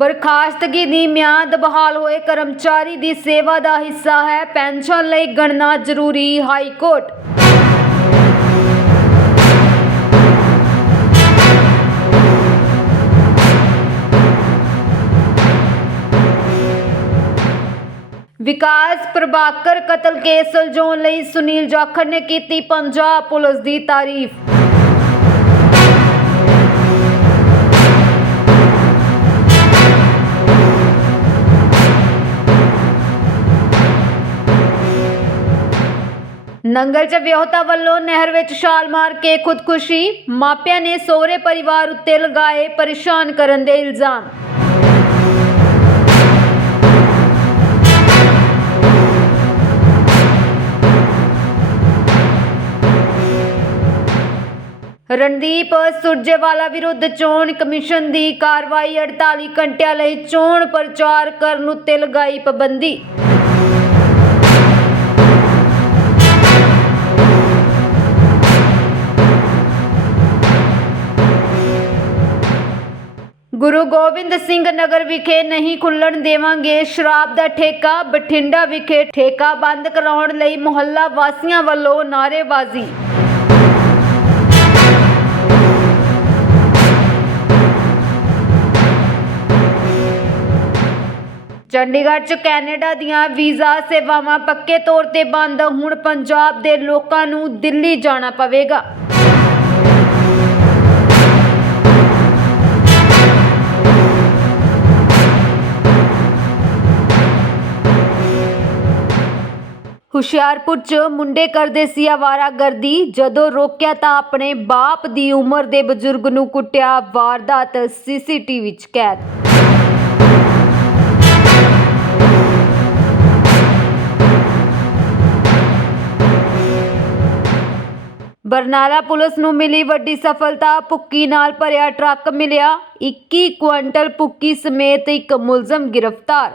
ਬਰਖਾਸਤਗੀ ਦੀ ਮਿਆਦ ਬਹਾਲ ਹੋਏ ਕਰਮਚਾਰੀ ਦੀ ਸੇਵਾ ਦਾ ਹਿੱਸਾ ਹੈ ਪੈਨਸ਼ਨ ਲਈ ਗਣਨਾ ਜ਼ਰੂਰੀ ਹਾਈ ਕੋਰਟ ਵਿਕਾਸ ਪ੍ਰਭਾਕਰ ਕਤਲ ਕੇਸ ਸੁਲਝਾਉਣ ਲਈ ਸੁਨੀਲ ਜਾਖੜ ਨੇ ਕੀਤੀ ਪੰਜਾਬ ਪੁਲਿਸ ਦੀ ਤਾਰੀਫ। ਨੰਗਲ ਚ ਵਿਆਹੁਤਾ ਵੱਲੋਂ ਨਹਿਰ ਵਿੱਚ ਛਾਲ ਮਾਰ ਕੇ ਖੁਦਕੁਸ਼ੀ, ਮਾਪਿਆਂ ਨੇ ਸਹੁਰੇ ਪਰਿਵਾਰ ਉੱਤੇ ਲਗਾਏ ਪਰੇਸ਼ਾਨ ਕਰਨ ਦੇ ਇਲਜ਼ਾਮ। ਰਣਦੀਪ ਸੁਰਜੇਵਾਲਾ ਵਿਰੁੱਧ ਚੋਣ ਕਮਿਸ਼ਨ ਦੀ ਕਾਰਵਾਈ 48 ਘੰਟਿਆਂ ਲਈ ਚੋਣ ਪ੍ਰਚਾਰ ਕਰਨ ਉੱਤੇ ਲਗਾਈ ਪਾਬੰਦੀ। ਗੁਰੂ ਗੋਬਿੰਦ ਸਿੰਘ ਨਗਰ ਵਿਖੇ ਨਹੀਂ ਖੁੱਲਣ ਦੇਵਾਂਗੇ ਸ਼ਰਾਬ ਦਾ ਠੇਕਾ, ਬਠਿੰਡਾ ਵਿਖੇ ਠੇਕਾ ਬੰਦ ਕਰਾਉਣ ਲਈ ਮੁਹੱਲਾ ਵਾਸੀਆਂ ਵੱਲੋਂ ਨਾਅਰੇਬਾਜ਼ੀ। ਚੰਡੀਗੜ੍ਹ 'ਚ ਕੈਨੇਡਾ ਦੀਆਂ ਵੀਜ਼ਾ ਸੇਵਾਵਾਂ ਪੱਕੇ ਤੌਰ ਤੇ ਬੰਦ, ਹੁਣ ਪੰਜਾਬ ਦੇ ਲੋਕਾਂ ਨੂੰ ਦਿੱਲੀ ਜਾਣਾ ਪਵੇਗਾ। ਹੁਸ਼ਿਆਰਪੁਰ 'ਚ ਮੁੰਡੇ ਕਰਦੇ ਸੀ ਆਵਾਰਾਗਰਦੀ। ਜਦੋਂ ਰੋਕਿਆ ਤਾਂ ਆਪਣੇ ਬਾਪ ਦੀ ਉਮਰ ਦੇ ਬਜ਼ੁਰਗ ਨੂੰ ਕੁੱਟਿਆ। ਵਾਰਦਾਤ ਸੀਸੀਟੀਵੀ 'ਚ ਕੈਦ। ਬਰਨਾਲਾ ਪੁਲਿਸ ਨੂੰ ਮਿਲੀ ਵੱਡੀ ਸਫਲਤਾ। ਭੁੱਕੀ ਨਾਲ ਭਰਿਆ ਟਰੱਕ ਮਿਲਿਆ। 21 ਕੁਇੰਟਲ ਭੁੱਕੀ ਸਮੇਤ ਇੱਕ ਮੁਲਜ਼ਮ ਗ੍ਰਿਫਤਾਰ।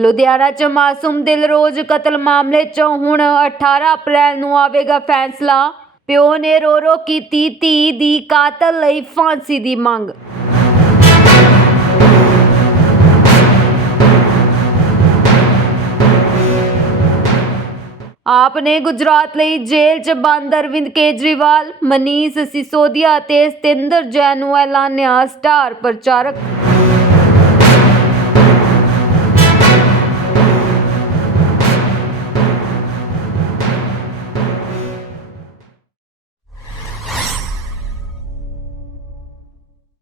ਲੁਧਿਆਣਾ 'ਚ ਮਾਸੂਮ ਦਿਲਰੋਜ਼ ਕਤਲ ਮਾਮਲੇ 'ਚ ਹੁਣ 18 ਅਪ੍ਰੈਲ ਨੂੰ ਆਵੇਗਾ ਫੈਸਲਾ। ਪਿਓ ਨੇ ਰੋ ਰੋ ਕੀਤੀ ਧੀ ਦੀ ਕਾਤਲ ਲਈ ਫਾਂਸੀ ਦੀ ਮੰਗ। ਆਪ ਨੇ ਗੁਜਰਾਤ ਲਈ ਜੇਲ੍ਹ 'ਚ ਬੰਦ ਅਰਵਿੰਦ ਕੇਜਰੀਵਾਲ, ਮਨੀਸ਼ ਸਿਸੋਦੀਆ ਅਤੇ ਸਤਿੰਦਰ ਜੈਨ ਨੂੰ ਐਲਾਨਿਆ ਸਟਾਰ ਪ੍ਰਚਾਰਕ।